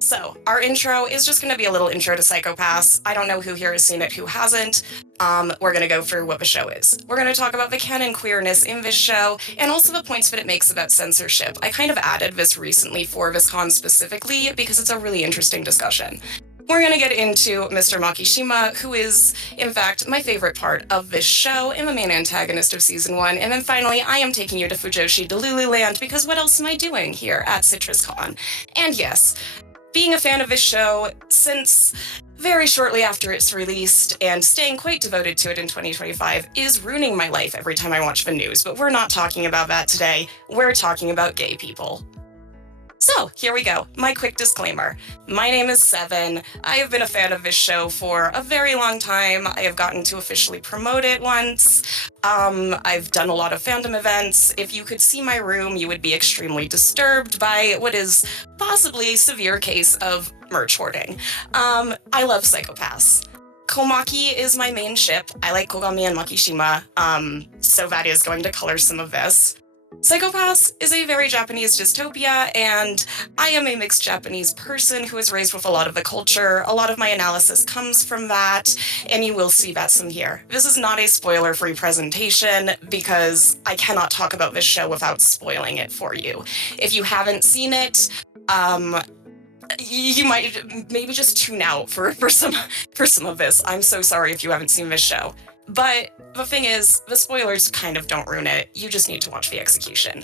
So, our intro is just going to be a little intro to Psychopaths. I don't know who here has seen it, who hasn't. We're going to go through what the show is. We're going to talk about the canon queerness in this show, and also the points that it makes about censorship. I kind of added this recently for VisCon specifically, because it's a really interesting discussion. We're going to get into Mr. Makishima, who is, in fact, my favorite part of this show and the main antagonist of Season 1. And then finally, I am taking you to Fujoshi Delulu Land, because what else am I doing here at CitrusCon? And yes, being a fan of this show since very shortly after it's released and staying quite devoted to it in 2025 is ruining my life every time I watch the news, but we're not talking about that today. We're talking about gay people. So, here we go. My quick disclaimer. My name is Seven. I have been a fan of this show for a very long time. I have gotten to officially promote it once. I've done a lot of fandom events. If you could see my room, you would be extremely disturbed by what is possibly a severe case of merch hoarding. I love Psychopaths. Komaki is my main ship. I like Kogami and Makishima, so that is going to color some of this. Psychopaths is a very Japanese dystopia, and I am a mixed Japanese person who is raised with a lot of the culture. A lot of my analysis comes from that, and you will see that some here. This is not a spoiler-free presentation, because I cannot talk about this show without spoiling it for you. If you haven't seen it, you might maybe just tune out for some of this. I'm so sorry if you haven't seen this show. But the thing is, the spoilers kind of don't ruin it. You just need to watch the execution.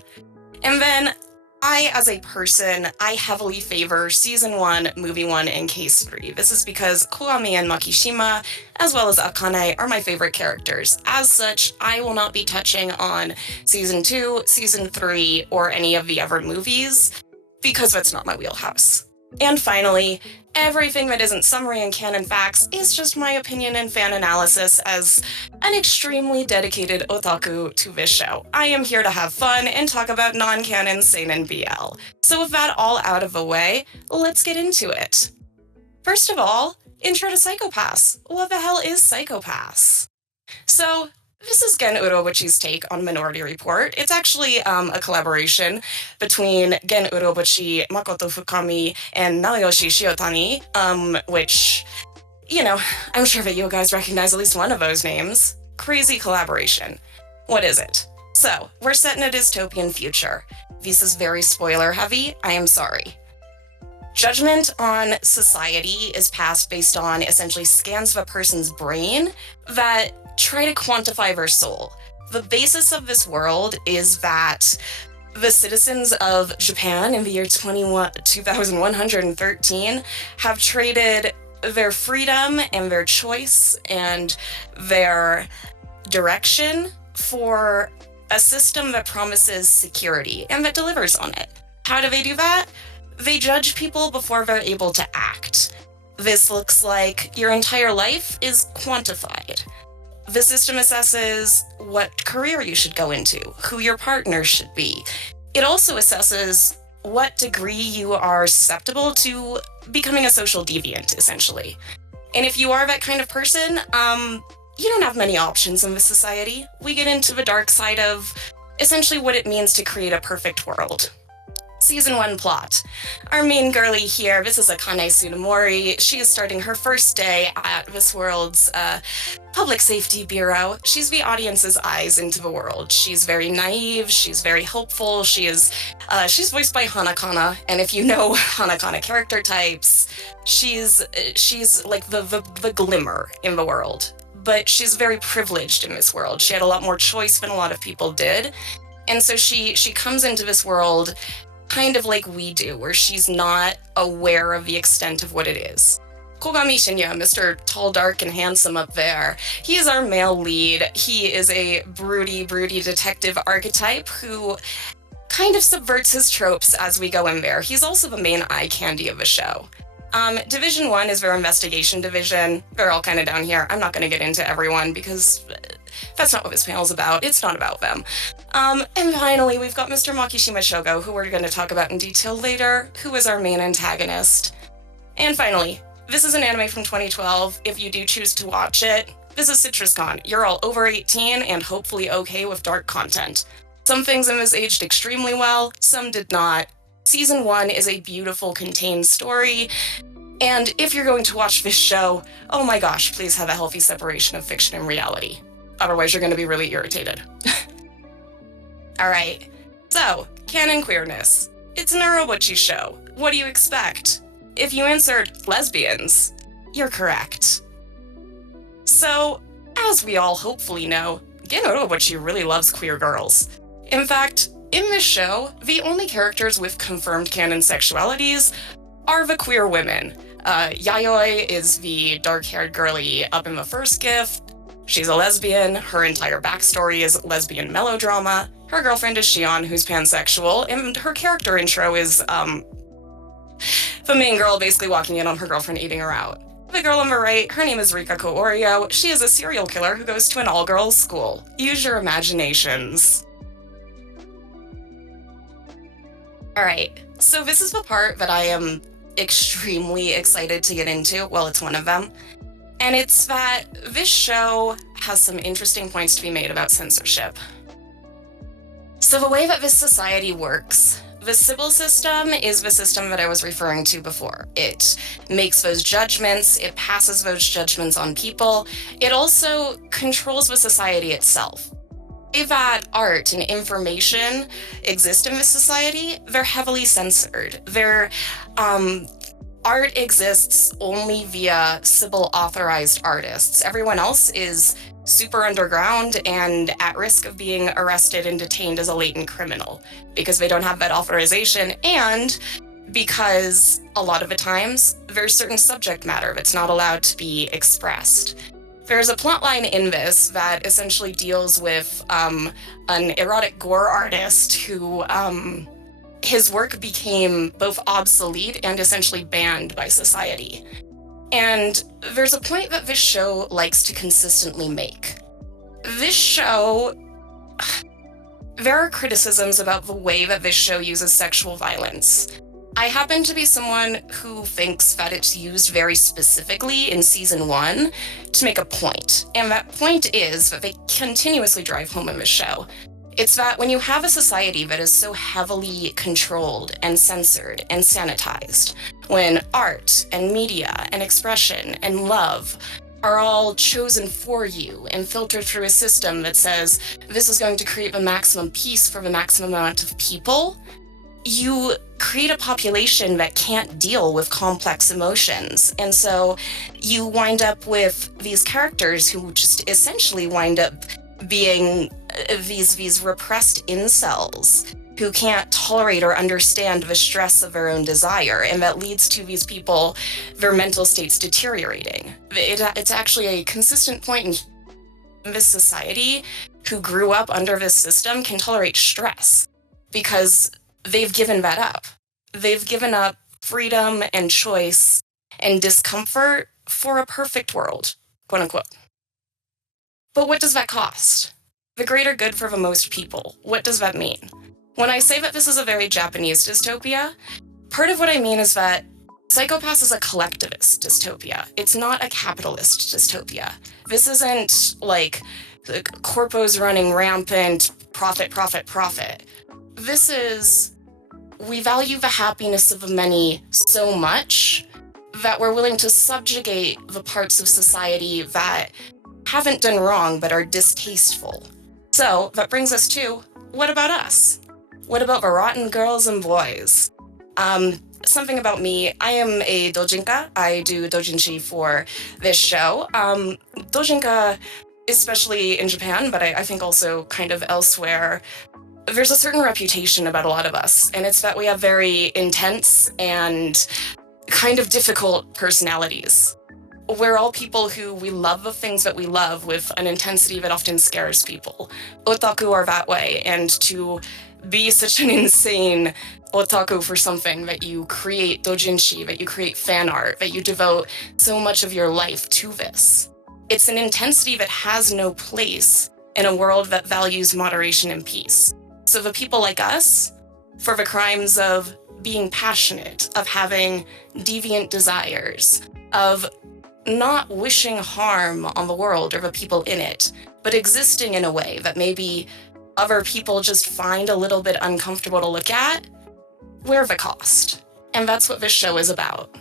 And then, I, as a person, I heavily favor Season 1, Movie 1, and Case 3. This is because Kogami and Makishima, as well as Akane, are my favorite characters. As such, I will not be touching on Season 2, Season 3, or any of the other movies, because that's not my wheelhouse. And finally, everything that isn't summary and canon facts is just my opinion and fan analysis as an extremely dedicated otaku to this show. I am here to have fun and talk about non-canon seinen BL. So with that all out of the way, let's get into it. First of all, intro to Psychopaths. What the hell is Psychopaths? So, this is Gen Urobuchi's take on Minority Report. It's actually a collaboration between Gen Urobuchi, Makoto Fukami, and Naoyoshi Shiotani, which, you know, I'm sure that you guys recognize at least one of those names. Crazy collaboration. What is it? So, we're set in a dystopian future. This is very spoiler heavy. I am sorry. Judgment on society is passed based on essentially scans of a person's brain that try to quantify their soul. The basis of this world is that the citizens of Japan in the year 2113 have traded their freedom and their choice and their direction for a system that promises security and that delivers on it. How do they do that? They judge people before they're able to act. This looks like your entire life is quantified. The system assesses what career you should go into, who your partner should be. It also assesses what degree you are susceptible to becoming a social deviant, essentially. And if you are that kind of person, you don't have many options in this society. We get into the dark side of essentially what it means to create a perfect world. Season 1 plot. Our main girlie here, this is Akane Tsunemori. She is starting her first day at this world's Public Safety Bureau. She's the audience's eyes into the world. She's very naive, she's very hopeful, she's voiced by Hanakana, and if you know Hanakana character types, she's like the glimmer in the world. But she's very privileged in this world. She had a lot more choice than a lot of people did. And so she comes into this world kind of like we do, where she's not aware of the extent of what it is. Kogami Shinya, Mr. Tall, Dark, and Handsome up there, he is our male lead. He is a broody detective archetype who kind of subverts his tropes as we go in there. He's also the main eye candy of the show. Division 1 is their investigation division. They're all kind of down here. I'm not going to get into everyone because that's not what this panel's about. It's not about them. And finally, we've got Mr. Makishima Shougo, who we're going to talk about in detail later, who is our main antagonist. And finally, this is an anime from 2012. If you do choose to watch it, this is CitrusCon. You're all over 18 and hopefully okay with dark content. Some things in this aged extremely well, some did not. Season 1 is a beautiful, contained story, and if you're going to watch this show, oh my gosh, please have a healthy separation of fiction and reality. Otherwise, you're going to be really irritated. Alright, so, canon queerness. It's an Urobuchi show. What do you expect? If you answered lesbians, you're correct. So, as we all hopefully know, Gen Urobuchi really loves queer girls. In fact, in this show, the only characters with confirmed canon sexualities are the queer women. Yayoi is the dark-haired girlie up in the first GIF. She's a lesbian. Her entire backstory is lesbian melodrama. Her girlfriend is Shion, who's pansexual, and her character intro is, the main girl basically walking in on her girlfriend eating her out. The girl on the right, her name is Rikako Oreo. She is a serial killer who goes to an all-girls school. Use your imaginations. Alright, so this is the part that I am extremely excited to get into. Well, it's one of them. And it's that this show has some interesting points to be made about censorship. So the way that this society works, the Sybil system is the system that I was referring to before. It makes those judgments, it passes those judgments on people. It also controls the society itself. The way that art and information exist in this society, they're heavily censored. Art exists only via Sybil authorized artists. Everyone else is super underground and at risk of being arrested and detained as a latent criminal because they don't have that authorization and because a lot of the times there's certain subject matter that's not allowed to be expressed. There's a plotline in this that essentially deals with an erotic gore artist who his work became both obsolete and essentially banned by society. And there's a point that this show likes to consistently make. This show, there are criticisms about the way that this show uses sexual violence. I happen to be someone who thinks that it's used very specifically in season 1 to make a point. And that point is that they continuously drive home in this show. It's that when you have a society that is so heavily controlled and censored and sanitized, when art and media and expression and love are all chosen for you and filtered through a system that says this is going to create the maximum peace for the maximum amount of people, you create a population that can't deal with complex emotions. And so you wind up with these characters who just essentially wind up being these repressed incels who can't tolerate or understand the stress of their own desire, and that leads to these people, their mental states deteriorating. It's actually a consistent point in this society who grew up under this system can tolerate stress because they've given that up. They've given up freedom and choice and discomfort for a perfect world, quote unquote. But what does that cost? The greater good for the most people. What does that mean? When I say that this is a very Japanese dystopia, part of what I mean is that Psycho-Pass is a collectivist dystopia. It's not a capitalist dystopia. This isn't like corpos running rampant, profit, profit, profit. This is, we value the happiness of the many so much that we're willing to subjugate the parts of society that haven't done wrong but are distasteful. So that brings us to, what about us? What about the rotten girls and boys? Something about me, I am a dojinka. I do dojinshi for this show. Dojinka, especially in Japan, but I think also kind of elsewhere, there's a certain reputation about a lot of us, and it's that we have very intense and kind of difficult personalities. We're all people who we love the things that we love with an intensity that often scares people. Otaku are that way, and to be such an insane otaku for something that you create dojinshi, that you create fan art, that you devote so much of your life to this. It's an intensity that has no place in a world that values moderation and peace. So the people like us, for the crimes of being passionate, of having deviant desires, of not wishing harm on the world or the people in it, but existing in a way that maybe other people just find a little bit uncomfortable to look at, wear the cost. And that's what this show is about.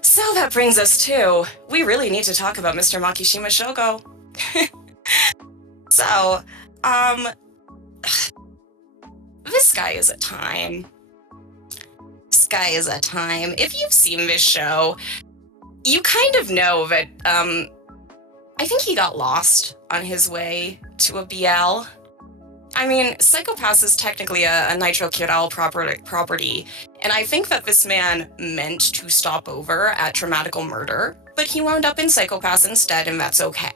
So that brings us to, we really need to talk about Mr. Makishima Shougo. So, this guy is a time. This guy is a time. If you've seen this show, you kind of know that, I think he got lost on his way to a BL. I mean, Psychopaths is technically a Nitro Kiral property, and I think that this man meant to stop over at Dramatical Murder, but he wound up in Psychopaths instead, and that's okay.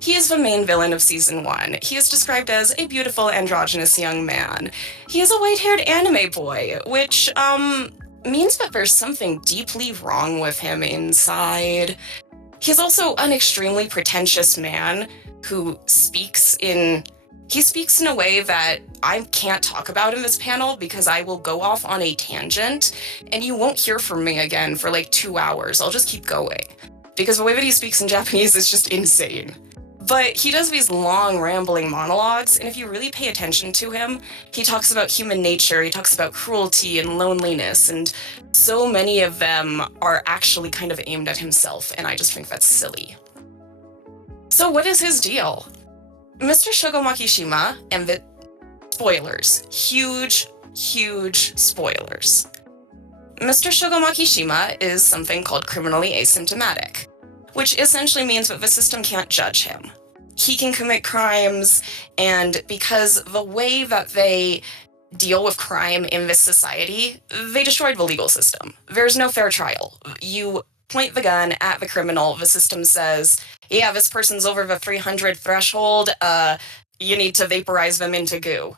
He is the main villain of Season 1. He is described as a beautiful androgynous young man. He is a white-haired anime boy, which, means that there's something deeply wrong with him inside. He's also an extremely pretentious man who speaks in a way that I can't talk about in this panel because I will go off on a tangent and you won't hear from me again for like 2 hours. I'll just keep going because the way that he speaks in Japanese is just insane. But he does these long, rambling monologues, and if you really pay attention to him, he talks about human nature, he talks about cruelty and loneliness, and so many of them are actually kind of aimed at himself, and I just think that's silly. So what is his deal? Mr. Shougo Makishima, and the spoilers, huge spoilers. Mr. Shougo Makishima is something called criminally asymptomatic, which essentially means that the system can't judge him. He can commit crimes, and because the way that they deal with crime in this society, they destroyed the legal system. There's no fair trial. You point the gun at the criminal, the system says, yeah, this person's over the 300 threshold, you need to vaporize them into goo.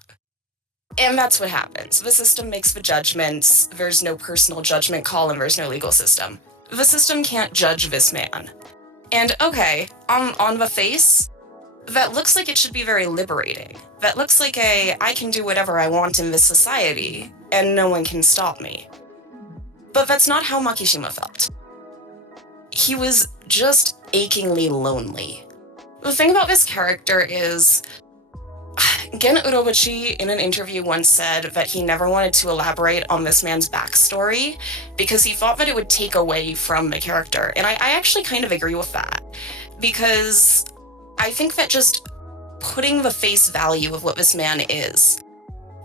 And that's what happens. The system makes the judgments, there's no personal judgment call, and there's no legal system. The system can't judge this man. And okay, on the face, that looks like it should be very liberating. That looks like I can do whatever I want in this society, and no one can stop me. But that's not how Makishima felt. He was just achingly lonely. The thing about this character is, Gen Urobuchi in an interview once said that he never wanted to elaborate on this man's backstory because he thought that it would take away from the character. And I actually kind of agree with that, because I think that just putting the face value of what this man is,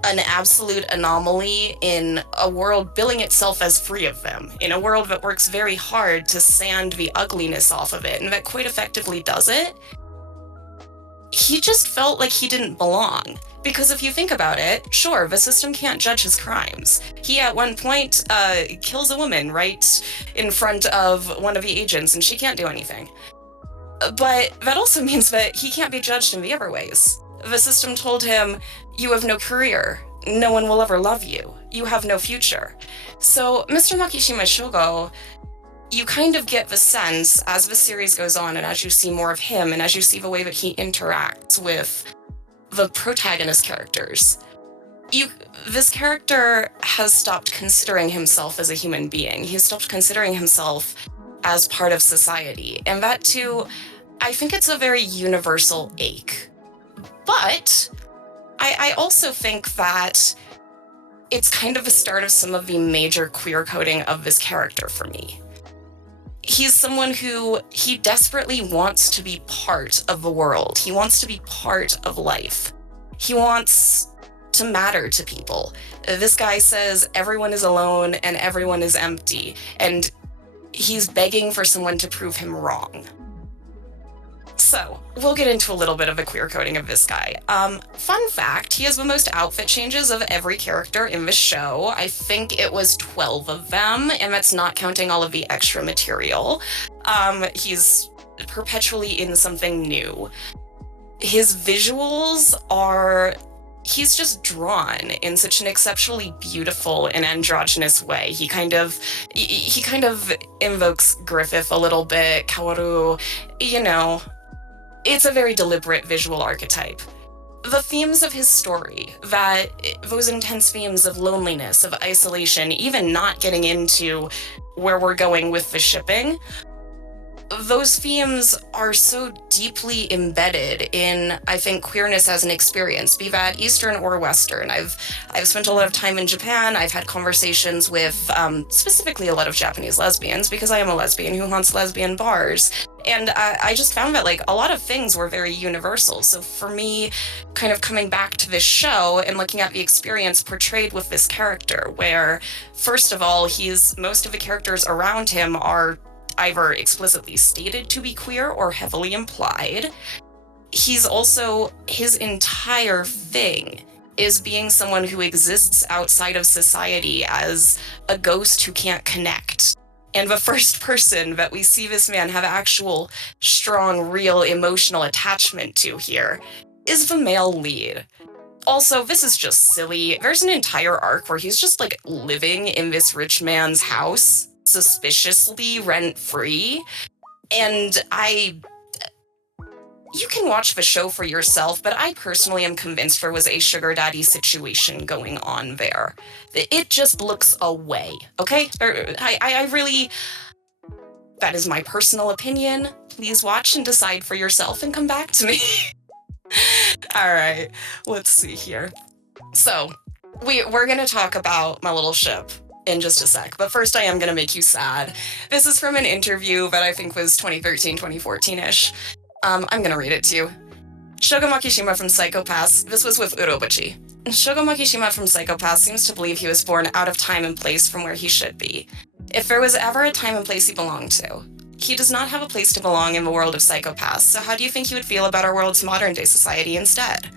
an absolute anomaly in a world billing itself as free of them, in a world that works very hard to sand the ugliness off of it, and that quite effectively does it, he just felt like he didn't belong. Because if you think about it, sure, the system can't judge his crimes. He at one point kills a woman right in front of one of the agents, and she can't do anything. But that also means that he can't be judged in the other ways. The system told him, you have no career, no one will ever love you, you have no future. So Mr. Makishima Shougo, you kind of get the sense as the series goes on and as you see more of him and as you see the way that he interacts with the protagonist characters, this character has stopped considering himself as a human being. He has stopped considering himself as part of society. And that too, I think it's a very universal ache. But I also think that it's kind of the start of some of the major queer coding of this character for me. He's someone who, he desperately wants to be part of the world. He wants to be part of life. He wants to matter to people. This guy says everyone is alone and everyone is empty, and he's begging for someone to prove him wrong. So, we'll get into a little bit of the queer coding of this guy. Fun fact, he has the most outfit changes of every character in the show. I think it was 12 of them, and that's not counting all of the extra material. He's perpetually in something new. His visuals are, he's just drawn in such an exceptionally beautiful and androgynous way. He kind of invokes Griffith a little bit, Kaworu, you know. It's a very deliberate visual archetype. The themes of his story, those intense themes of loneliness, of isolation, even not getting into where we're going with the shipping, those themes are so deeply embedded in, I think, queerness as an experience, be that Eastern or Western. I've spent a lot of time in Japan. I've had conversations with specifically a lot of Japanese lesbians, because I am a lesbian who haunts lesbian bars. And I just found that like a lot of things were very universal. So for me, kind of coming back to this show and looking at the experience portrayed with this character, where first of all, most of the characters around him are either explicitly stated to be queer or heavily implied. He's also, his entire thing is being someone who exists outside of society as a ghost who can't connect. And the first person that we see this man have actual, strong, real emotional attachment to here is the male lead. Also, this is just silly. There's an entire arc where he's just like living in this rich man's house, suspiciously rent-free. And you can watch the show for yourself, but I personally am convinced there was a sugar daddy situation going on there. It just looks away, okay? I really, that is my personal opinion. Please watch and decide for yourself and come back to me. All right, let's see here. So, we're gonna talk about my little ship in just a sec, but first I am gonna make you sad. This is from an interview that I think was 2013, 2014-ish. I'm gonna read it to you. Shougo Makishima from Psycho-Pass, this was with Urobuchi. Shougo Makishima from Psycho-Pass seems to believe he was born out of time and place from where he should be. If there was ever a time and place he belonged to. He does not have a place to belong in the world of Psycho-Pass, so how do you think he would feel about our world's modern-day society instead?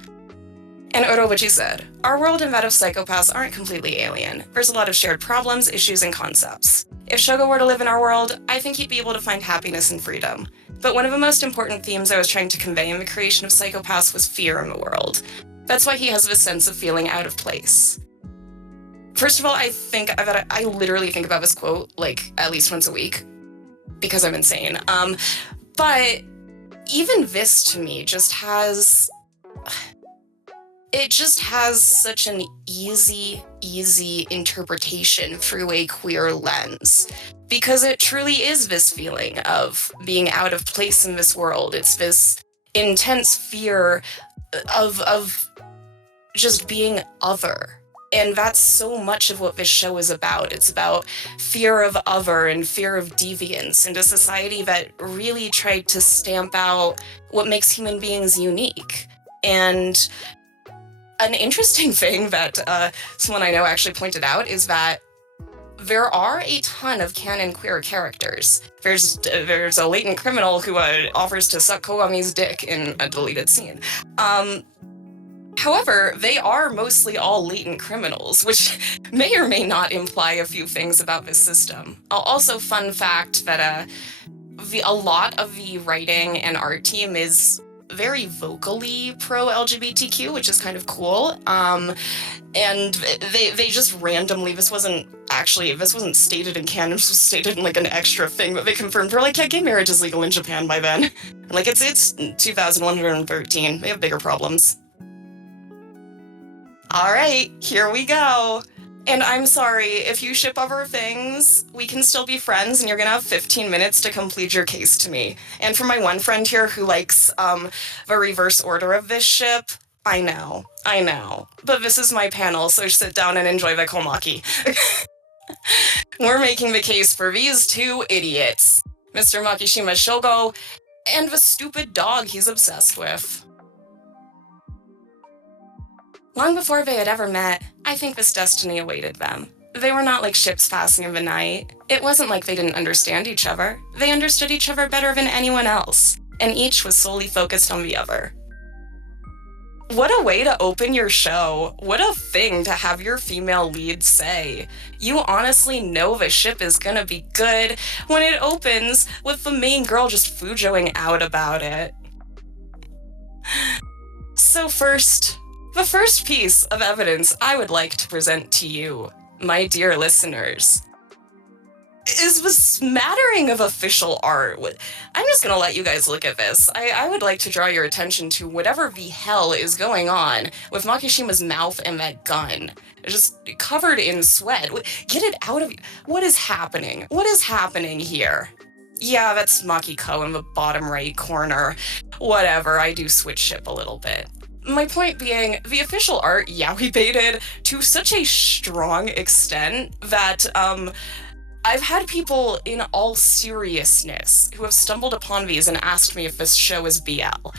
And Urobuchi said, our world and that of Psycho-Pass aren't completely alien. There's a lot of shared problems, issues, and concepts. If Shougo were to live in our world, I think he'd be able to find happiness and freedom. But one of the most important themes I was trying to convey in the creation of Psycho-Pass was fear in the world. That's why he has this sense of feeling out of place. First of all, I literally think about this quote, like, at least once a week, because I'm insane. But even this to me just has such an easy interpretation through a queer lens, because it truly is this feeling of being out of place in this world. It's this intense fear of just being other. And that's so much of what this show is about. It's about fear of other and fear of deviance in a society that really tried to stamp out what makes human beings unique. And an interesting thing that someone I know actually pointed out is that there are a ton of canon queer characters. There's a latent criminal who offers to suck Kogami's dick in a deleted scene. However, they are mostly all latent criminals, which may or may not imply a few things about this system. Also, fun fact that a lot of the writing and art team is very vocally pro-LGBTQ, which is kind of cool. And they just randomly, this wasn't stated in canon, this was stated in like an extra thing, but they confirmed, they're like, yeah, gay marriage is legal in Japan by then. And like, it's 2113, they have bigger problems. All right, here we go. And I'm sorry, if you ship other things, we can still be friends and you're gonna have 15 minutes to complete your case to me. And for my one friend here who likes the reverse order of this ship, I know. But this is my panel, so sit down and enjoy the komaki. We're making the case for these two idiots, Mr. Makishima Shougo and the stupid dog he's obsessed with. Long before they had ever met, I think this destiny awaited them. They were not like ships passing in the night. It wasn't like they didn't understand each other. They understood each other better than anyone else, and each was solely focused on the other. What a way to open your show. What a thing to have your female lead say. You honestly know the ship is gonna be good when it opens with the main girl just fujoing out about it. So the first piece of evidence I would like to present to you, my dear listeners, is the smattering of official art. I'm just going to let you guys look at this. I would like to draw your attention to whatever the hell is going on with Makishima's mouth and that gun. Just covered in sweat. Get it out of you. What is happening? What is happening here? Yeah, that's Makiko in the bottom right corner. Whatever, I do switch ship a little bit. My point being, the official art yaoi baited to such a strong extent that I've had people in all seriousness who have stumbled upon these and asked me if this show is BL.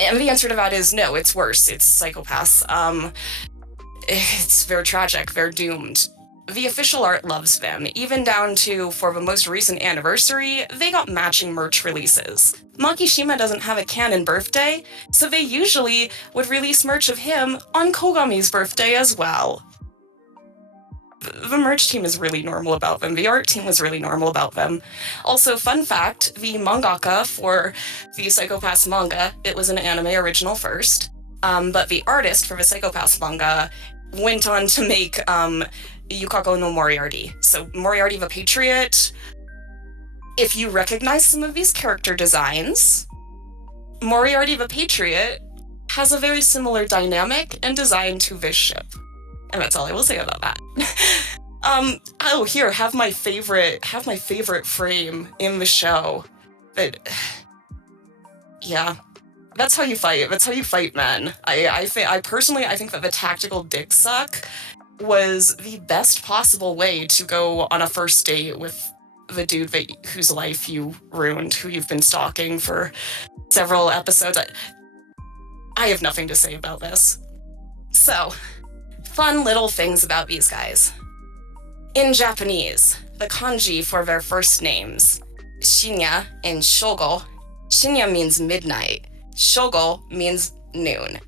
And the answer to that is no, it's worse. It's psychopaths. It's very tragic. They're doomed. The official art loves them, even down to, for the most recent anniversary, they got matching merch releases. Makishima doesn't have a canon birthday, so they usually would release merch of him on Kogami's birthday as well. The merch team is really normal about them. The art team was really normal about them. Also, fun fact, the mangaka for the Psychopaths manga, it was an anime original first, but the artist for the Psychopaths manga went on to make Yukako no Moriarty. So Moriarty the Patriot, if you recognize some of these character designs, Moriarty the Patriot has a very similar dynamic and design to this ship. And that's all I will say about that. Oh, here, have my favorite frame in the show. But yeah. That's how you fight. That's how you fight men. I personally think that the tactical dick suck was the best possible way to go on a first date with the dude whose life you ruined, who you've been stalking for several episodes. I have nothing to say about this. So, fun little things about these guys. In Japanese, the kanji for their first names, Shinya and Shougo. Shinya means midnight. Shougo means noon.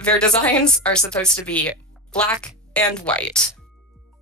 Their designs are supposed to be black and white.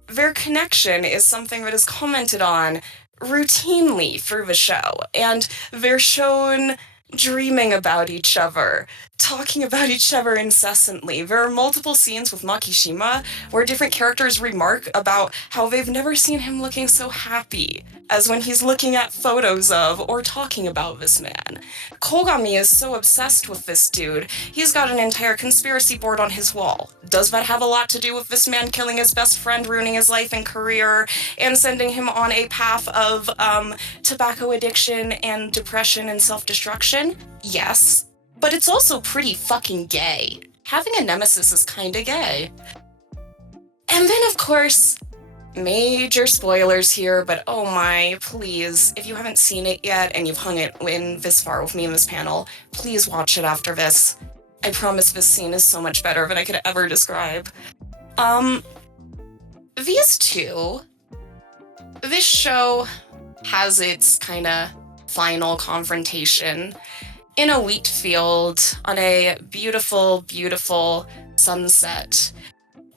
Their connection is something that is commented on routinely through the show, and they're shown dreaming about each other, talking about each other incessantly. There are multiple scenes with Makishima where different characters remark about how they've never seen him looking so happy as when he's looking at photos of or talking about this man. Kogami is so obsessed with this dude, he's got an entire conspiracy board on his wall. Does that have a lot to do with this man killing his best friend, ruining his life and career, and sending him on a path of tobacco addiction and depression and self-destruction? Yes. But it's also pretty fucking gay. Having a nemesis is kinda gay. And then, of course, major spoilers here, but oh my, please, if you haven't seen it yet and you've hung it in this far with me in this panel, please watch it after this. I promise this scene is so much better than I could ever describe. These two, this show has its kinda final confrontation in a wheat field on a beautiful, beautiful sunset.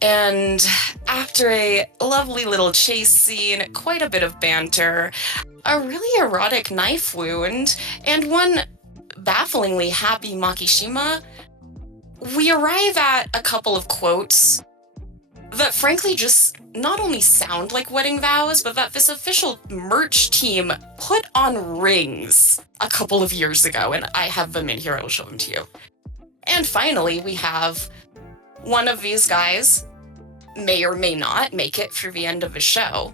And after a lovely little chase scene, quite a bit of banter, a really erotic knife wound, and one bafflingly happy Makishima, we arrive at a couple of quotes that frankly just not only sound like wedding vows, but that this official merch team put on rings a couple of years ago, and I have them in here, I will show them to you. And finally, we have one of these guys may or may not make it through the end of the show.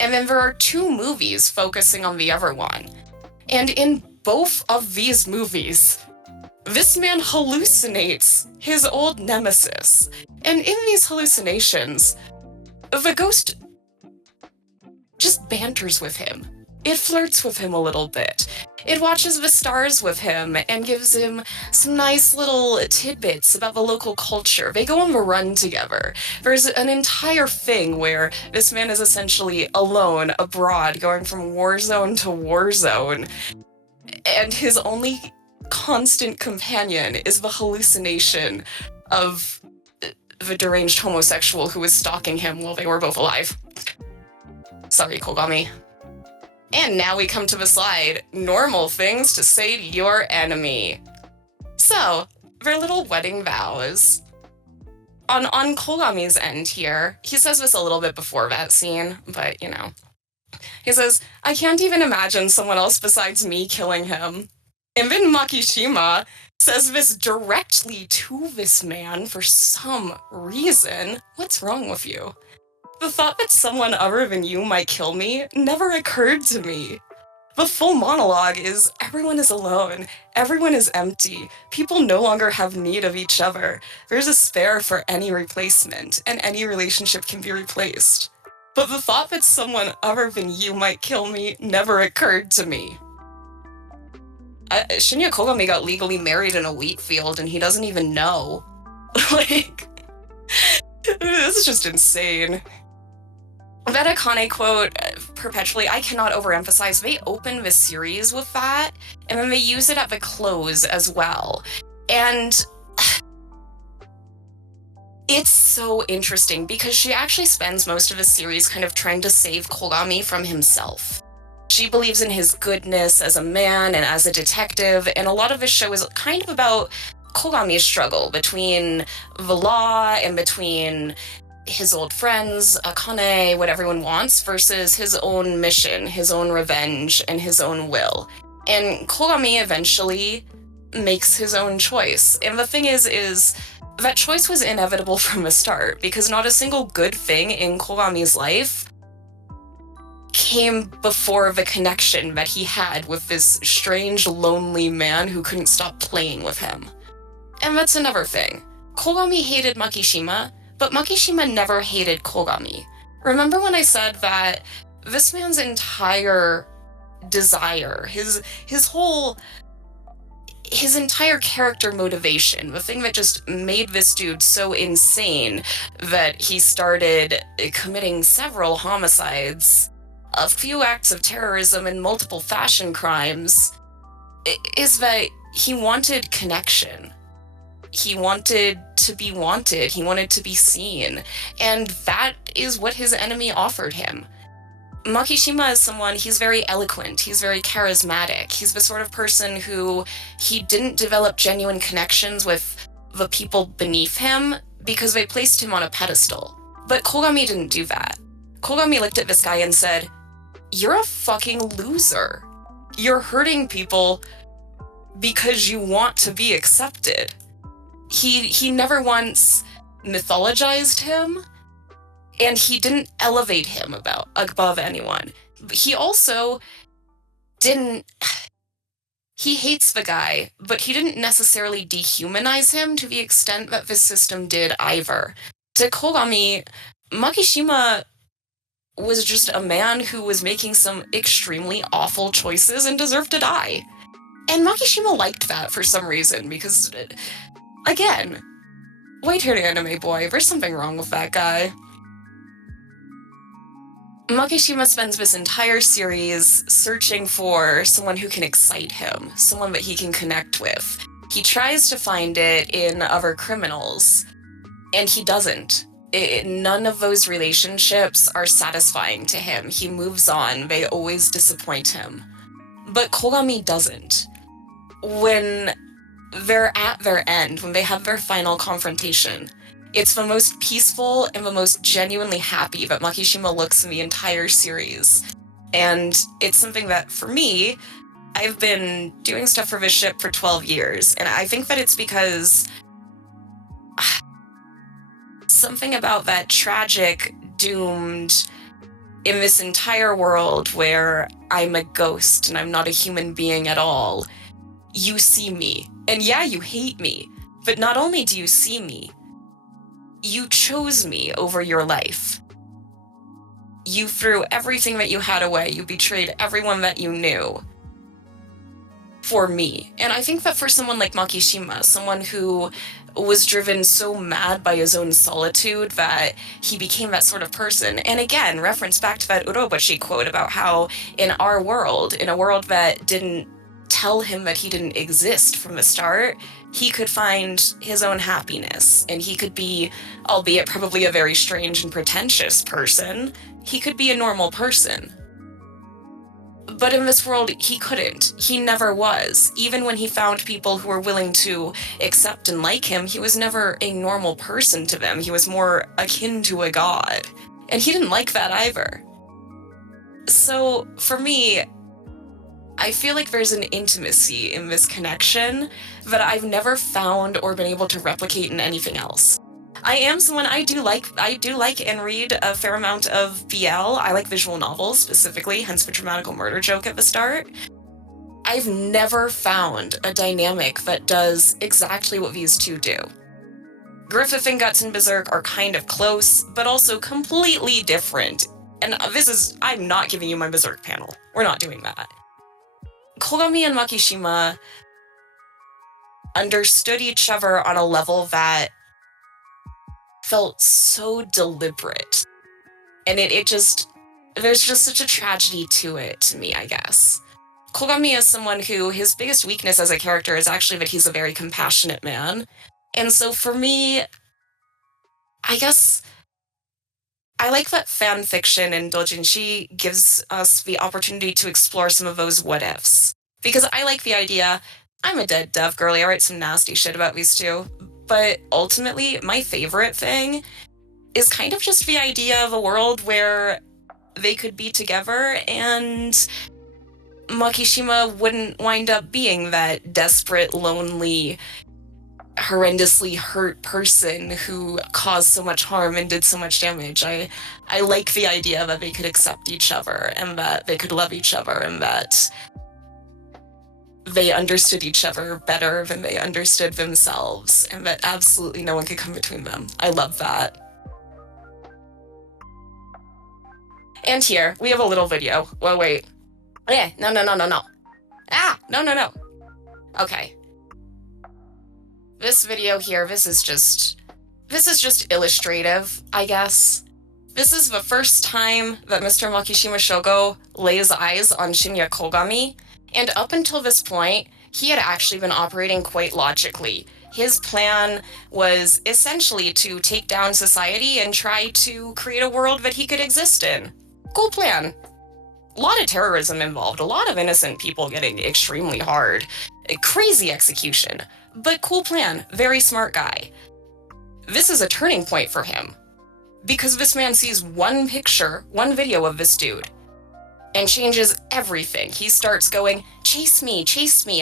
And then there are two movies focusing on the other one. And in both of these movies, this man hallucinates his old nemesis. And in these hallucinations, the ghost just banters with him. It flirts with him a little bit. It watches the stars with him and gives him some nice little tidbits about the local culture. They go on the run together. There's an entire thing where this man is essentially alone abroad, going from war zone to war zone. And his only constant companion is the hallucination of the deranged homosexual who was stalking him while they were both alive. Sorry, Kogami. And now we come to the slide, normal things to say to your enemy. So, their little wedding vows. On Kogami's end here, he says this a little bit before that scene, but you know. He says, I can't even imagine someone else besides me killing him. And then Makishima says this directly to this man for some reason. What's wrong with you? The thought that someone other than you might kill me never occurred to me. The full monologue is everyone is alone, everyone is empty, people no longer have need of each other. There's a spare for any replacement, and any relationship can be replaced. But the thought that someone other than you might kill me never occurred to me. Shinya Kogami got legally married in a wheat field and he doesn't even know. Like, this is just insane. That Akane quote, perpetually, I cannot overemphasize, they open the series with that, and then they use it at the close as well. And it's so interesting because she actually spends most of the series kind of trying to save Kogami from himself. She believes in his goodness as a man and as a detective, and a lot of the show is kind of about Kogami's struggle between the law and between his old friends, Akane, what everyone wants, versus his own mission, his own revenge, and his own will. And Kogami eventually makes his own choice. And the thing is that choice was inevitable from the start, because not a single good thing in Kogami's life came before the connection that he had with this strange, lonely man who couldn't stop playing with him. And that's another thing. Kogami hated Makishima, but Makishima never hated Kogami. Remember when I said that this man's entire desire, his entire character motivation, the thing that just made this dude so insane that he started committing several homicides, a few acts of terrorism, and multiple fashion crimes, is that he wanted connection. He wanted to be wanted. He wanted to be seen. And that is what his enemy offered him. Makishima is someone, he's very eloquent, he's very charismatic, he's the sort of person who he didn't develop genuine connections with the people beneath him because they placed him on a pedestal. But Kogami didn't do that. Kogami looked at this guy and said, "You're a fucking loser. You're hurting people because you want to be accepted." He never once mythologized him, and he didn't elevate him above anyone. He also didn't... He hates the guy, but he didn't necessarily dehumanize him to the extent that the system did either. To Kogami, Makishima was just a man who was making some extremely awful choices and deserved to die. And Makishima liked that for some reason, because, again, white-haired anime boy, there's something wrong with that guy. Makishima spends this entire series searching for someone who can excite him, someone that he can connect with. He tries to find it in other criminals, and he doesn't. None of those relationships are satisfying to him. He moves on. They always disappoint him. But Kogami doesn't. When they're at their end, when they have their final confrontation, it's the most peaceful and the most genuinely happy that Makishima looks in the entire series. And it's something that, for me, I've been doing stuff for this ship for 12 years, and I think that it's because something about that tragic, doomed, in this entire world where I'm a ghost and I'm not a human being at all, you see me. And yeah, you hate me, but not only do you see me, you chose me over your life. You threw everything that you had away. You betrayed everyone that you knew for me. And I think that for someone like Makishima, someone who was driven so mad by his own solitude that he became that sort of person. And again, reference back to that Urobuchi quote about how in our world, in a world that didn't tell him that he didn't exist from the start, he could find his own happiness, and he could be, albeit probably a very strange and pretentious person, he could be a normal person. But in this world, he couldn't. He never was. Even when he found people who were willing to accept and like him, he was never a normal person to them. He was more akin to a god. And he didn't like that either. So, for me, I feel like there's an intimacy in this connection that I've never found or been able to replicate in anything else. I am someone I do like and read a fair amount of BL. I like visual novels specifically, hence the dramatical murder joke at the start. I've never found a dynamic that does exactly what these two do. Griffith and Guts and Berserk are kind of close, but also completely different. And I'm not giving you my Berserk panel. We're not doing that. Kogami and Makishima understood each other on a level that felt so deliberate. And there's just such a tragedy to it to me, I guess. Kogami is someone who his biggest weakness as a character is actually that he's a very compassionate man. And so for me, I guess I like that fan fiction and doujinshi gives us the opportunity to explore some of those what ifs. Because I like the idea, I'm a dead dev girly, I write some nasty shit about these two. But ultimately, my favorite thing is kind of just the idea of a world where they could be together and Makishima wouldn't wind up being that desperate, lonely, horrendously hurt person who caused so much harm and did so much damage. I like the idea that they could accept each other and that they could love each other and that they understood each other better than they understood themselves and that absolutely no one could come between them. I love that. And here, we have a little video. Well, wait. Yeah, no. Ah, no. Okay. This video here, this is just illustrative, I guess. This is the first time that Mr. Makishima Shougo lays eyes on Shinya Kogami, and up until this point, he had actually been operating quite logically. His plan was essentially to take down society and try to create a world that he could exist in. Cool plan. A lot of terrorism involved, a lot of innocent people getting extremely hard. A crazy execution. But cool plan, very smart guy. This is a turning point for him. Because this man sees one picture, one video of this dude, and changes everything. He starts going, chase me,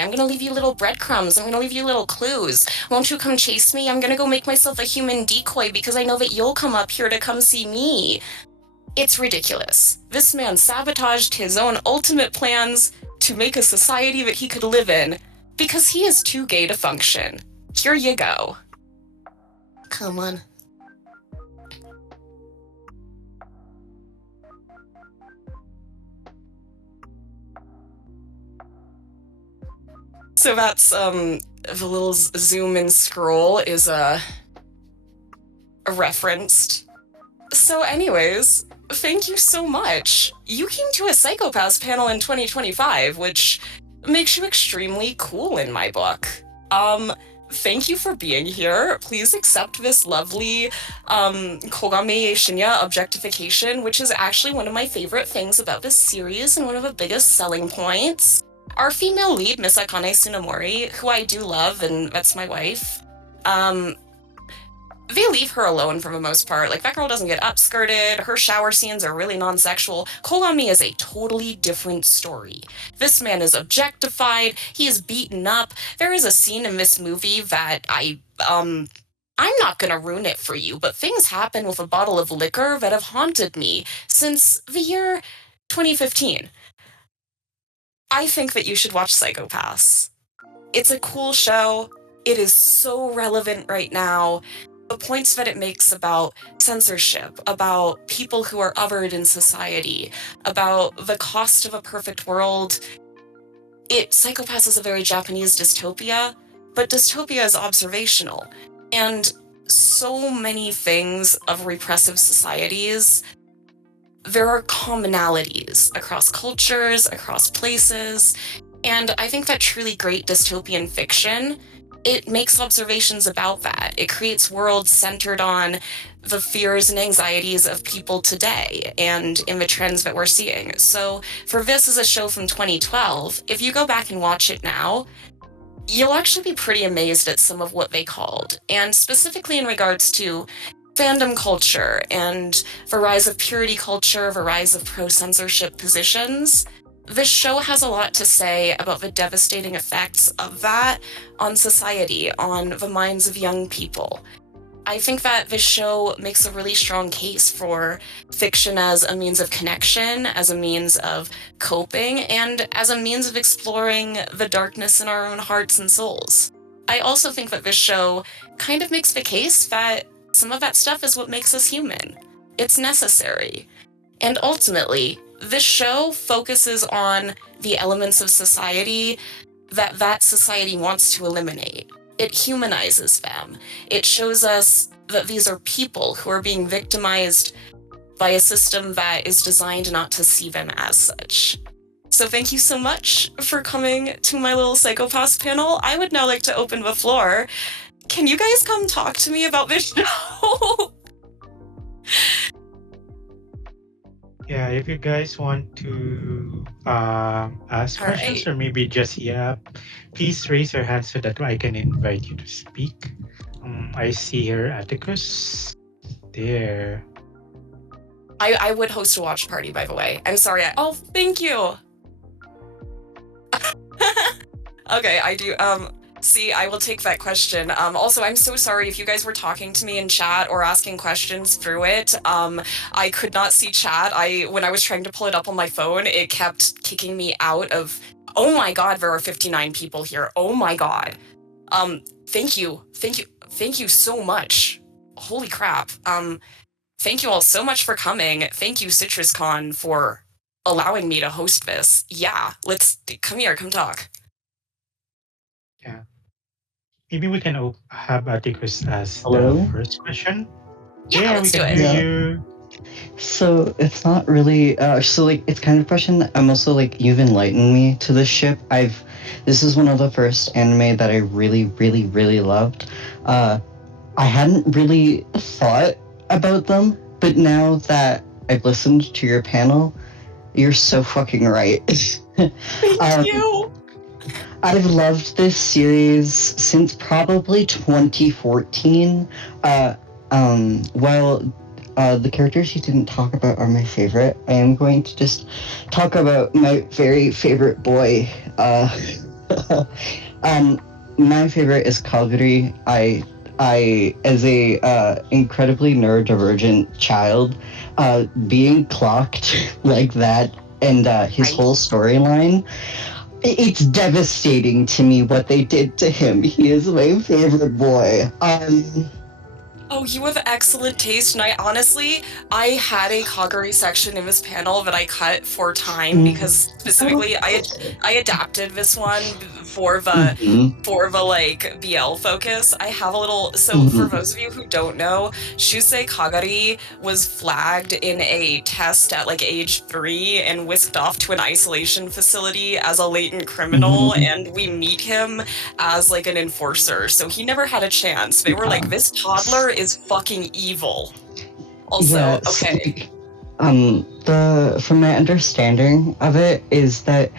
I'm gonna leave you little breadcrumbs, I'm gonna leave you little clues. Won't you come chase me? I'm gonna go make myself a human decoy because I know that you'll come up here to come see me. It's ridiculous. This man sabotaged his own ultimate plans to make a society that he could live in because he is too gay to function. Here you go. Come on. So that's, the little zoom and scroll is, referenced. So anyways, thank you so much. You came to a Psychopaths panel in 2025, which makes you extremely cool in my book. Thank you for being here. Please accept this lovely, Kogami Shinya objectification, which is actually one of my favorite things about this series and one of the biggest selling points. Our female lead, Miss Akane Tsunemori, who I do love, and that's my wife, they leave her alone for the most part. Like, that girl doesn't get upskirted, her shower scenes are really non-sexual. Kogami is a totally different story. This man is objectified, he is beaten up. There is a scene in this movie that I'm not gonna ruin it for you, but things happen with a bottle of liquor that have haunted me since the year 2015. I think that you should watch Psychopaths. It's a cool show. It is so relevant right now. The points that it makes about censorship, about people who are othered in society, about the cost of a perfect world. Psychopaths is a very Japanese dystopia, but dystopia is observational. And so many things of repressive societies, there are commonalities across cultures, across places, and I think that truly great dystopian fiction, it makes observations about that. It creates worlds centered on the fears and anxieties of people today and in the trends that we're seeing. So for this as a show from 2012, if you go back and watch it now, you'll actually be pretty amazed at some of what they called, and specifically in regards to fandom culture and the rise of purity culture, the rise of pro-censorship positions. This show has a lot to say about the devastating effects of that on society, on the minds of young people. I think that this show makes a really strong case for fiction as a means of connection, as a means of coping, and as a means of exploring the darkness in our own hearts and souls. I also think that this show kind of makes the case that some of that stuff is what makes us human. It's necessary. And ultimately, this show focuses on the elements of society that society wants to eliminate. It humanizes them. It shows us that these are people who are being victimized by a system that is designed not to see them as such. So thank you so much for coming to my little Psychopaths panel. I would now like to open the floor. Can you guys come talk to me about this show? Yeah, if you guys want to ask All questions right. or maybe just please raise your hand so that I can invite you to speak. I see here Atticus there. I would host a watch party, by the way. I'm sorry. Oh, thank you. Okay, I do. See, I will take that question. Also, I'm so sorry if you guys were talking to me in chat or asking questions through it. I could not see chat. When I was trying to pull it up on my phone, it kept kicking me out of. Oh my God, there are 59 people here. Oh my God. Thank you so much. Holy crap. Thank you all so much for coming. Thank you, CitrusCon, for allowing me to host this. Yeah, let's come here, come talk. Yeah. Maybe we can have Atticus as the Hello? first question. Yeah, We let's do can it. hear Yeah. you. So it's not really so like it's kind of a question. I'm also like you've enlightened me to this ship. This is one of the first anime that I really, really, really loved. I hadn't really thought about them, but now that I've listened to your panel, you're so fucking right. Thank you. I've loved this series since probably 2014. Well, the characters you didn't talk about are my favorite. I am going to just talk about my very favorite boy. My favorite is Kaguri. As a incredibly neurodivergent child, being clocked like that, and his Right. whole storyline, it's devastating to me what they did to him. He is my favorite boy. Oh, you have excellent taste, and I had a Kaguri section in this panel that I cut for time because specifically I adapted this one for the Mhm. like BL focus. I have a little. So for those of you who don't know, Shusei Kagari was flagged in a test at like age 3 and whisked off to an isolation facility as a latent criminal, and we meet him as like an enforcer, so he never had a chance. They were like, this toddler is fucking evil. Also, Yes. okay. From my understanding of it is that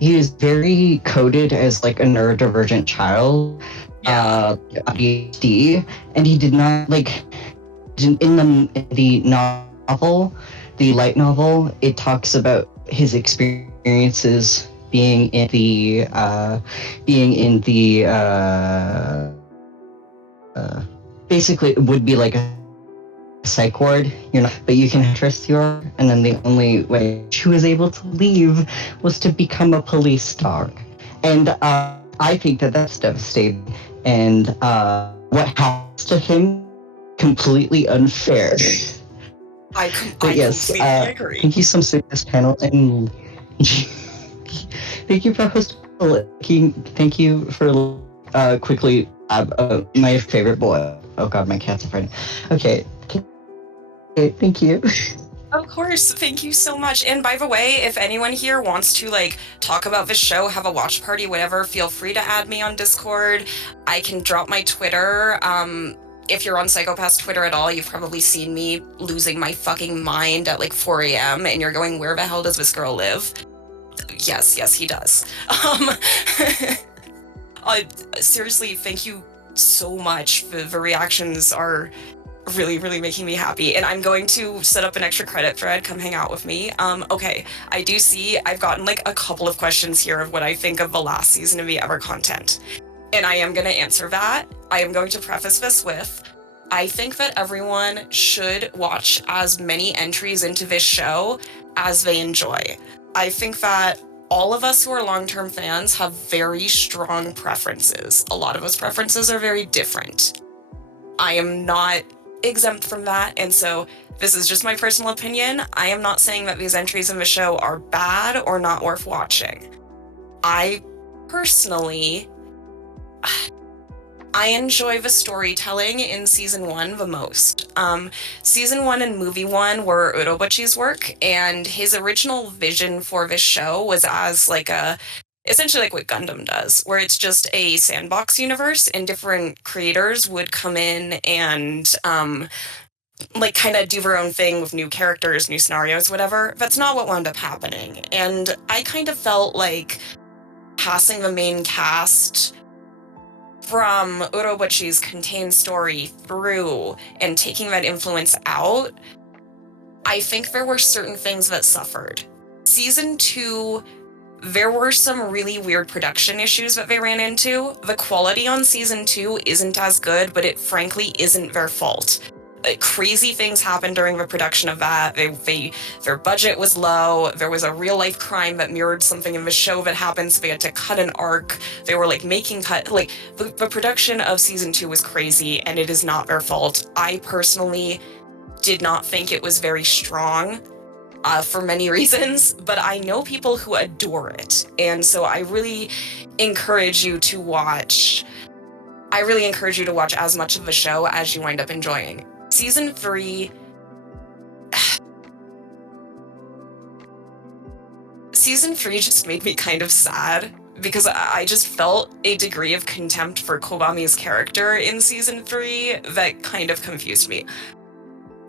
he is very coded as like a neurodivergent child, Yeah. ADHD, and he did not like in the novel, the light novel. It talks about his experiences being in the basically it would be like a psych ward, but you can trust your, and then the only way she was able to leave was to become a police dog. And I think that that's devastating. And what happens to him, completely unfair. I But yes, completely agree. thank you so much for this panel, and thank you for hosting. Thank you for quickly my favorite boy. Oh god, my cat's afraid. Okay, thank you. Of course, thank you so much. And by the way, if anyone here wants to like talk about this show, have a watch party, whatever, feel free to add me on Discord. I can drop my Twitter. If you're on Psychopath's Twitter at all, you've probably seen me losing my fucking mind at like 4 a.m. and you're going, where the hell does this girl live? Yes, he does. Seriously, thank you so much. The reactions are really, really making me happy. And I'm going to set up an extra credit thread. Come hang out with me. Okay, I do see I've gotten like a couple of questions here of what I think of the last season of the Ever content. And I am going to answer that. I am going to preface this with, I think that everyone should watch as many entries into this show as they enjoy. I think that all of us who are long-term fans have very strong preferences. A lot of us preferences are very different. I am not exempt from that, and so this is just my personal opinion. I am not saying that these entries in the show are bad or not worth watching. I personally, I enjoy the storytelling in season 1 the most. Season 1 and movie 1 were Urobuchi's work, and his original vision for this show was as like essentially like what Gundam does, where it's just a sandbox universe and different creators would come in and like kind of do their own thing with new characters, new scenarios, whatever. That's not what wound up happening. And I kind of felt like passing the main cast from Urobuchi's contained story through and taking that influence out, I think there were certain things that suffered. Season 2, there were some really weird production issues that they ran into. The quality on season 2 isn't as good, but it frankly isn't their fault. Crazy things happened during the production of that. Their budget was low. There was a real life crime that mirrored something in the show that happened, so they had to cut an arc. They were like the production of season 2 was crazy, and it is not their fault. I personally did not think it was very strong for many reasons, but I know people who adore it, and so I really encourage you to watch. As much of the show as you wind up enjoying. Season 3, just made me kind of sad because I just felt a degree of contempt for Kobami's character in season 3 that kind of confused me.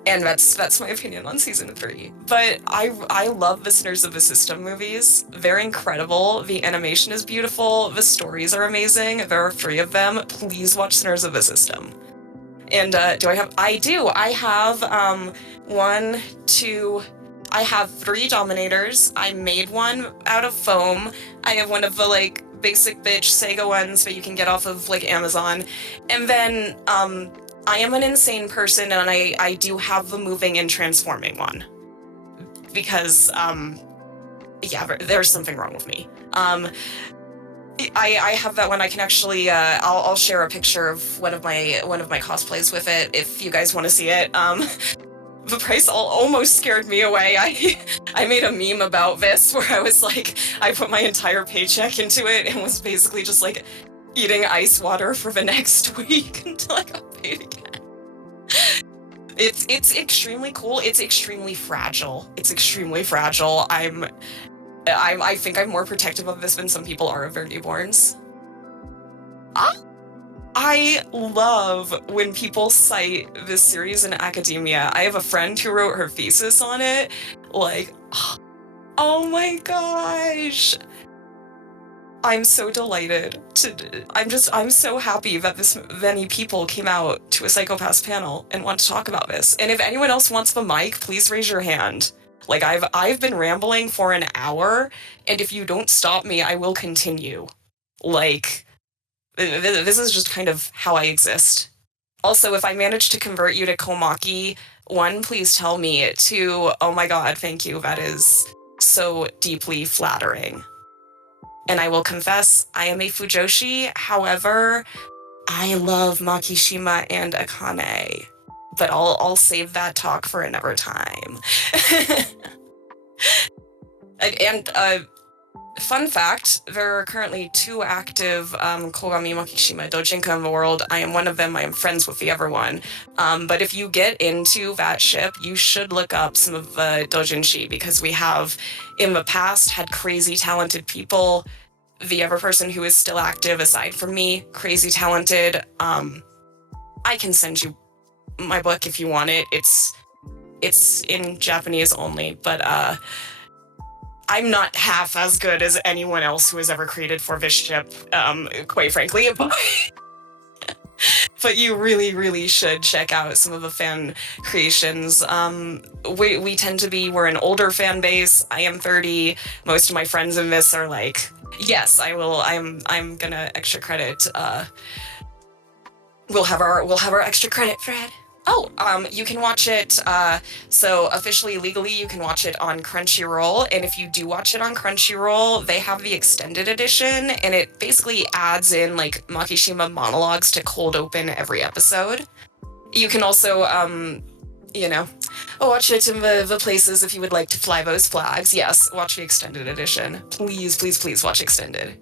And that's my opinion on season 3. But I love the Sinners of the System movies. They're incredible. The animation is beautiful. The stories are amazing. There are 3 of them. Please watch Sinners of the System. And I do. I have 1, 2, I have 3 Dominators. I made one out of foam. I have one of the like basic bitch Sega ones that you can get off of like Amazon. And then I am an insane person, and I do have the moving and transforming one. Because there's something wrong with me. I have that one. I can actually I'll share a picture of one of my cosplays with it if you guys want to see it. The price almost scared me away. I made a meme about this where I was like, I put my entire paycheck into it and was basically just like eating ice water for the next week until I got paid again. It's extremely cool. It's extremely fragile. I think I'm more protective of this than some people are of their newborns. I love when people cite this series in academia. I have a friend who wrote her thesis on it. Like, oh my gosh. I'm so delighted. I'm so happy that this many people came out to a Psychopaths panel and want to talk about this. And if anyone else wants the mic, please raise your hand. Like, I've been rambling for an hour, and if you don't stop me, I will continue. Like, this is just kind of how I exist. Also, if I manage to convert you to Komaki, 1, please tell me. 2, oh my god, thank you. That is so deeply flattering. And I will confess, I am a Fujoshi. However, I love Makishima and Akane. But I'll save that talk for another time. And fun fact, there are currently 2 active Kogami Makishima Dojinka in the world. I am one of them. I am friends with the other one. But if you get into that ship, you should look up some of the doujinshi, because we have, in the past, had crazy talented people. The other person who is still active, aside from me, crazy talented. I can send you my book if you want it. It's in Japanese only, but I'm not half as good as anyone else who has ever created for this ship, quite frankly. But you really, really should check out some of the fan creations. We tend to be, we're an older fan base. I am 30. Most of my friends in this are like, yes, I will. I'm gonna extra credit we'll have our extra credit, Fred. Oh, you can watch it, so officially, legally, you can watch it on Crunchyroll, and if you do watch it on Crunchyroll, they have the extended edition, and it basically adds in, like, Makishima monologues to cold open every episode. You can also, watch it in the places if you would like to fly those flags. Yes, watch the extended edition. Please, please, please watch extended.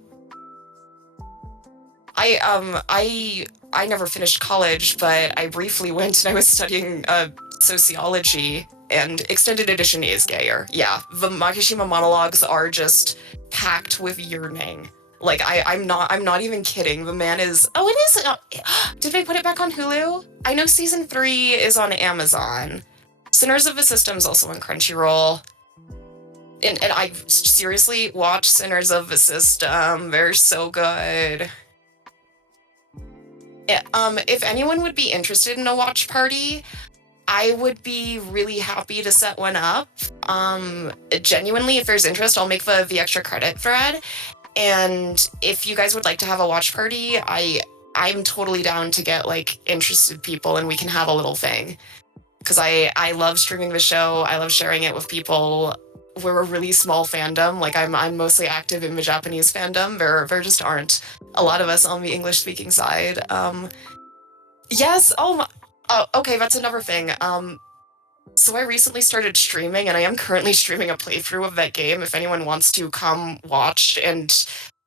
I never finished college, but I briefly went and I was studying sociology, and extended edition is gayer. Yeah, the Makishima monologues are just packed with yearning. Like I'm not even kidding. The man is. Oh, it is. Did they put it back on Hulu? I know season 3 is on Amazon. Sinners of the System is also on Crunchyroll. And I seriously watch Sinners of the System. They're so good. If anyone would be interested in a watch party, I would be really happy to set one up. Genuinely, if there's interest, I'll make the extra credit thread. And if you guys would like to have a watch party, I'm totally down to get like interested people and we can have a little thing. Because I love streaming the show. I love sharing it with people. We're a really small fandom. Like I'm mostly active in the Japanese fandom. There just aren't a lot of us on the English speaking side. Yes. Oh, okay. That's another thing. So I recently started streaming, and I am currently streaming a playthrough of that game. If anyone wants to come watch, and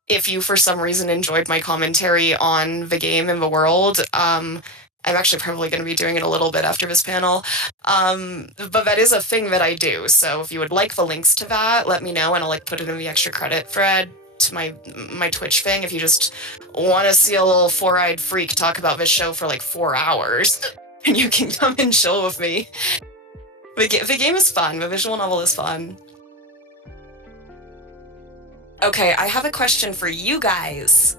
if you for some reason enjoyed my commentary on the game and the world, I'm actually probably going to be doing it a little bit after this panel. But that is a thing that I do. So if you would like the links to that, let me know, and I'll like put it in the extra credit thread to my Twitch thing. If you just want to see a little four-eyed freak talk about this show for like 4 hours, and you can come and chill with me. The game is fun. The visual novel is fun. Okay, I have a question for you guys.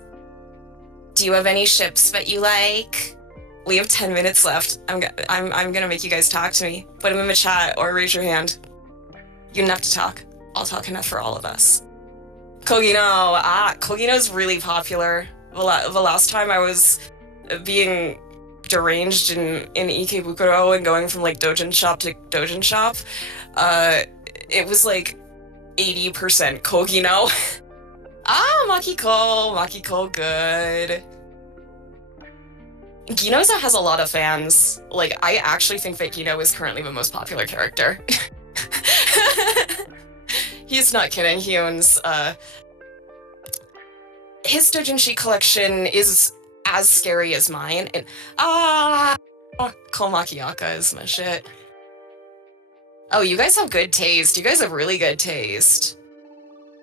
Do you have any ships that you like? We have 10 minutes left. I'm gonna make you guys talk to me. Put them in the chat or raise your hand. You don't have to talk. I'll talk enough for all of us. Kogino. Kogino's really popular. The last time I was being deranged in Ikebukuro and going from like dojin shop to dojin shop, it was like 80% Kogino. Makiko, good. Ginoza has a lot of fans. Like, I actually think that Gino is currently the most popular character. He's not kidding. He owns, his doujinshi collection is as scary as mine. And, Komakiaka is my shit. Oh, you guys have good taste. You guys have really good taste.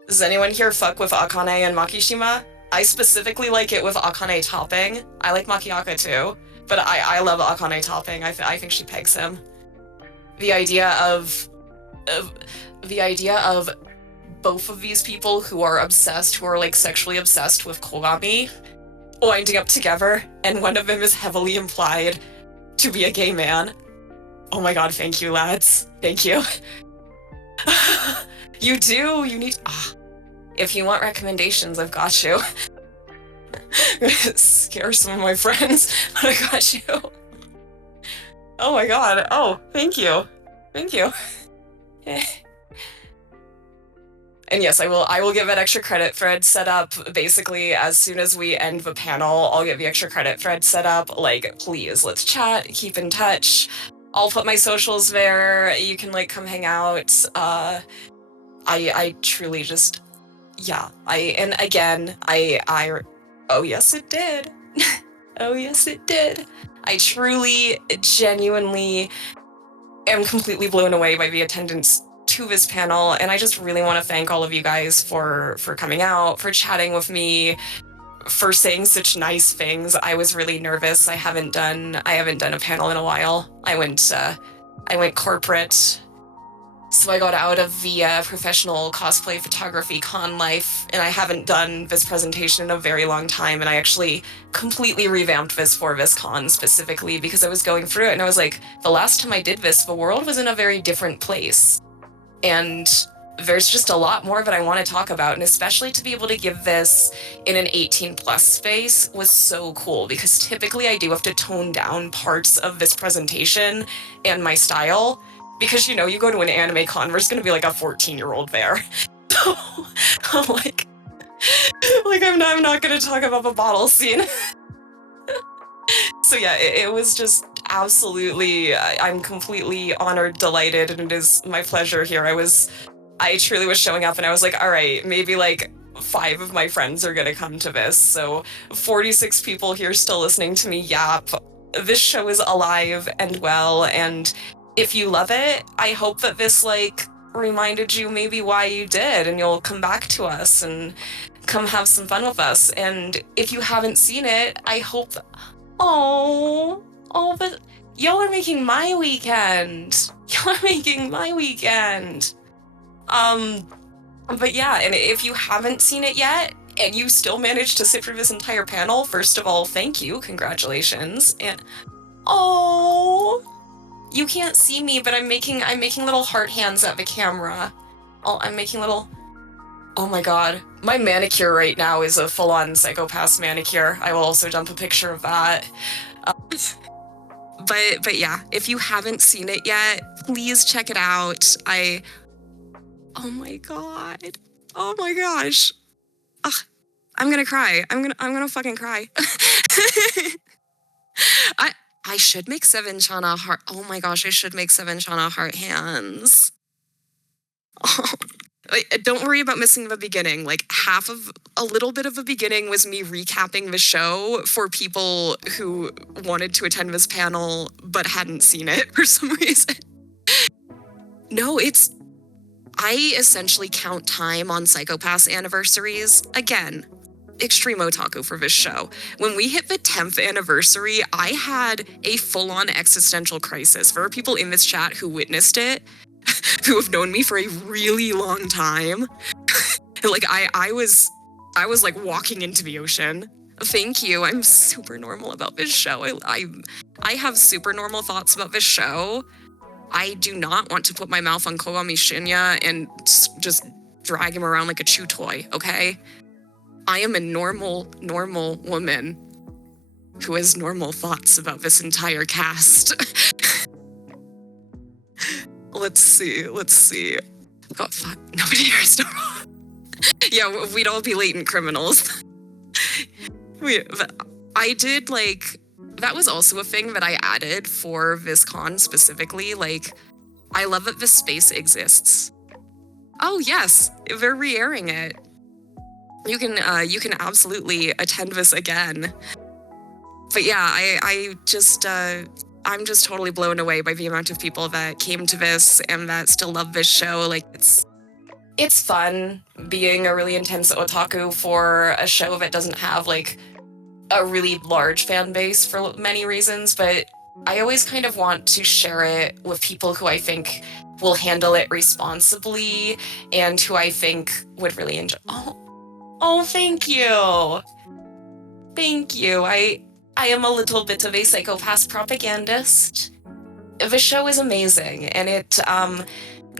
Does anyone here fuck with Akane and Makishima? I specifically like it with Akane topping. I like Makiaka too, but I love Akane topping. I think she pegs him. The idea of both of these people who are like sexually obsessed with Kogami, winding up together, and one of them is heavily implied to be a gay man. Oh my god, thank you, lads. Thank you. You do. You need. If you want recommendations, I've got you. Scare some of my friends, but I got you. Oh my god. Oh, thank you. Thank you. And yes, I will get that extra credit thread set up. Basically, as soon as we end the panel, I'll get the extra credit thread set up. Like, please, let's chat, keep in touch. I'll put my socials there. You can like come hang out. I truly just, yeah. Oh yes it did. Oh yes it did. I truly, genuinely am completely blown away by the attendance to this panel, and I just really want to thank all of you guys for coming out, for chatting with me, for saying such nice things. I was really nervous. I haven't done a panel in a while. I went corporate, so I got out of the professional cosplay photography con life, and I haven't done this presentation in a very long time, and I actually completely revamped this for this con specifically because I was going through it, and I was like, the last time I did this, the world was in a very different place. And there's just a lot more that I want to talk about, and especially to be able to give this in an 18 plus space was so cool, because typically I do have to tone down parts of this presentation and my style, because you go to an anime con, there's going to be like a 14-year-old there. So I'm like I'm not going to talk about the bottle scene. So yeah, it was just absolutely, I'm completely honored, delighted, and it is my pleasure here. I truly was showing up and I was like, all right, maybe like 5 of my friends are gonna come to this. So 46 people here still listening to me yap. This show is alive and well, and if you love it, I hope that this reminded you maybe why you did, and you'll come back to us and come have some fun with us. And if you haven't seen it, I hope, but y'all are making my weekend. But yeah, and if you haven't seen it yet and you still managed to sit through this entire panel, first of all, thank you, congratulations. And you can't see me, but I'm making little heart hands at the camera. I'm making little, oh my god, my manicure right now is a full-on Psycho-Pass manicure. I will also dump a picture of that. But yeah, if you haven't seen it yet, please check it out. Oh my god. Oh my gosh. Ugh, I'm gonna cry. I'm gonna fucking cry. I should make 7 Chana heart. Oh my gosh, I should make 7 Chana heart hands. Oh. Don't worry about missing the beginning. A little bit of the beginning was me recapping the show for people who wanted to attend this panel but hadn't seen it for some reason. No, I essentially count time on Psycho-Pass anniversaries. Again, extreme otaku for this show. When we hit the 10th anniversary, I had a full-on existential crisis. There are people in this chat who witnessed it, who have known me for a really long time. I was walking into the ocean. Thank you. I'm super normal about this show. I have super normal thoughts about this show. I do not want to put my mouth on Kogami Shinya and just drag him around like a chew toy, okay? I am a normal woman who has normal thoughts about this entire cast. Let's see. Oh, fuck. Nobody here is normal. Yeah, we'd all be latent criminals. I did, that was also a thing that I added for VisCon specifically. I love that this space exists. Oh, yes, they're re-airing it. You can absolutely attend this again. But yeah, I'm just totally blown away by the amount of people that came to this and that still love this show. It's fun being a really intense otaku for a show that doesn't have a really large fan base for many reasons, but I always kind of want to share it with people who I think will handle it responsibly and who I think would really enjoy. Oh, thank you. Thank you. I am a little bit of a Psycho-Pass propagandist. The show is amazing, and it,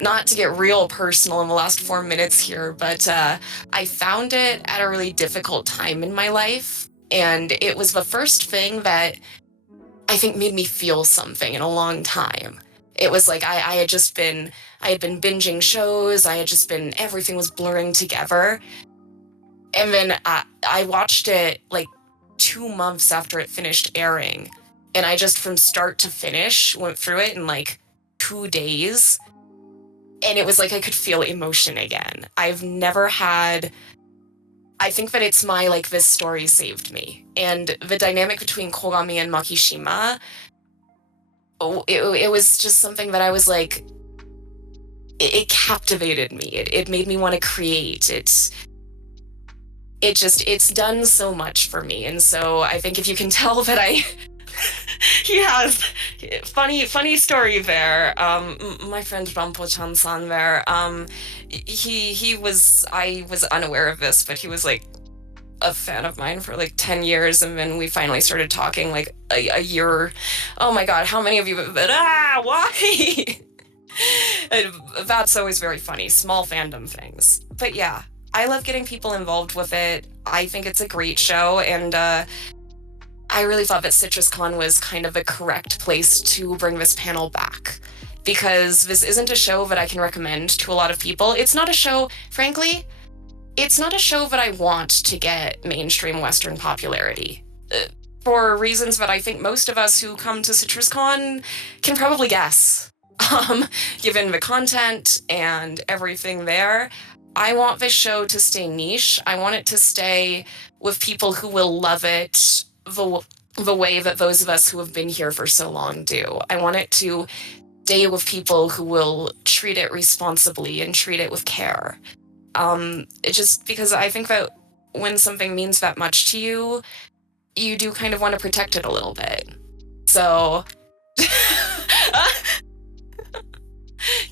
not to get real personal in the last 4 minutes here, but I found it at a really difficult time in my life, and it was the first thing that I think made me feel something in a long time. It was I had been binging shows, everything was blurring together, and then I watched it 2 months after it finished airing, and I just from start to finish went through it in 2 days, and it was I could feel emotion again. I've never had, I think that it's my this story saved me, and the dynamic between Kogami and Makishima, it was just something that I was it captivated me. It made me want to create. It's done so much for me. And so I think if you can tell that he has funny story there. My friend Rampo-chan-san there, I was unaware of this, but he was a fan of mine for 10 years. And then we finally started talking a year. Oh my God, how many of you have been, why? That's always very funny, small fandom things. But yeah, I love getting people involved with it. I think it's a great show, and I really thought that CitrusCon was kind of a correct place to bring this panel back, because this isn't a show that I can recommend to a lot of people. It's not a show, frankly, it's not a show that I want to get mainstream Western popularity. For reasons that I think most of us who come to CitrusCon can probably guess. Given the content and everything there, I want this show to stay niche. I want it to stay with people who will love it the way that those of us who have been here for so long do. I want it to stay with people who will treat it responsibly and treat it with care. It just because I think that when something means that much to you, you do kind of want to protect it a little bit. So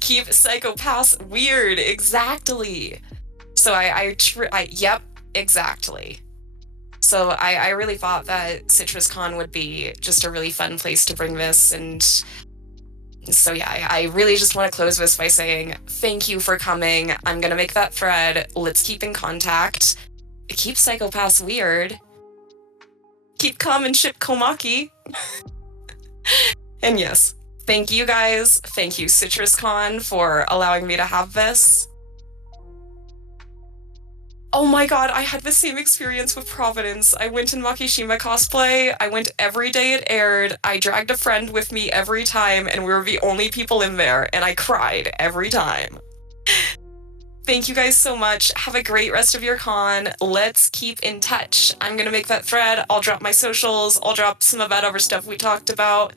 keep psychopaths weird, exactly. So yep, exactly. So I really thought that CitrusCon would be just a really fun place to bring this, and so yeah, I really just want to close this by saying thank you for coming. I'm gonna make that thread. Let's keep in contact. Keep psychopaths weird. Keep calm and ship Komaki. And yes, thank you guys. Thank you, CitrusCon, for allowing me to have this. Oh my god, I had the same experience with Providence. I went in Makishima cosplay. I went every day it aired. I dragged a friend with me every time, and we were the only people in there, and I cried every time. Thank you guys so much. Have a great rest of your con. Let's keep in touch. I'm gonna make that thread. I'll drop my socials. I'll drop some of that other stuff we talked about.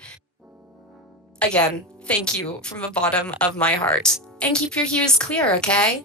Again, thank you from the bottom of my heart. And keep your hues clear, okay?